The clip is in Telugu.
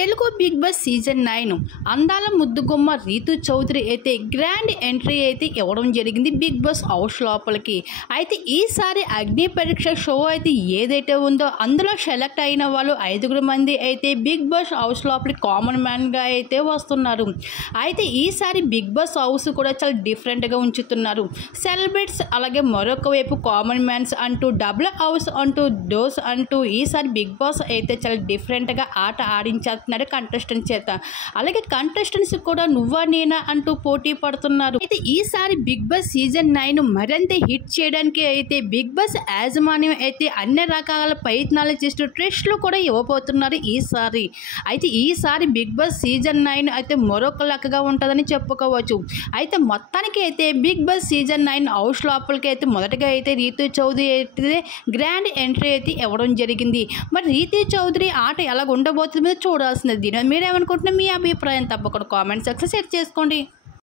తెలుగు బిగ్ బాస్ సీజన్ 9 అందాల ముద్దుగుమ్మ రీతు చౌదరి అయితే గ్రాండ్ ఎంట్రీ అయితే ఇవ్వడం జరిగింది బిగ్ బాస్ హౌస్ లోపలికి. అయితే ఈసారి అగ్ని పరీక్ష షో అయితే ఏదైతే ఉందో అందులో సెలెక్ట్ అయిన వాళ్ళు 5 మంది అయితే బిగ్ బాస్ హౌస్ లోపలికి కామన్ మ్యాన్గా అయితే వస్తున్నారు. అయితే ఈసారి బిగ్ బాస్ హౌస్ కూడా చాలా డిఫరెంట్గా ఉంచుతున్నారు. సెలబ్రిటీస్ అలాగే మరొక వైపు కామన్ మ్యాన్స్ అంటూ డబుల్ హౌస్ అంటూ డోస్ అంటూ ఈసారి బిగ్ బాస్ అయితే చాలా డిఫరెంట్గా ఆట ఆడించేస్తున్నారు కంటెస్టెంట్స్ చేత. అలాగే కంటెస్టెంట్స్ కూడా నువ్వా నేనా అంటూ పోటీ పడుతున్నారు. అయితే ఈసారి బిగ్ బాస్ సీజన్ 9 మరింత హిట్ చేయడానికి అయితే బిగ్ బాస్ యాజమాన్యం అయితే అన్ని రకాల ప్రయత్నాలు చేస్తూ ట్విస్టులు కూడా ఇవ్వబోతున్నారు ఈసారి. అయితే ఈసారి బిగ్ బాస్ సీజన్ 9 అయితే మరొక లెక్కగా ఉంటుందని చెప్పుకోవచ్చు. అయితే మొత్తానికి అయితే బిగ్ బాస్ సీజన్ 9 హౌస్ లోపలికి అయితే మొదటగా అయితే రీతు చౌదరి అయితే గ్రాండ్ ఎంట్రీ అయితే ఇవ్వడం జరిగింది. మరి రీతు చౌదరి ఆట ఎలా ఉండబోతుందో చూడాల్సింది. దీని మీరేమనుకుంటున్నా మీ అభిప్రాయం తప్పకుండా కామెంట్ సెక్షన్ షేర్ చేసుకోండి.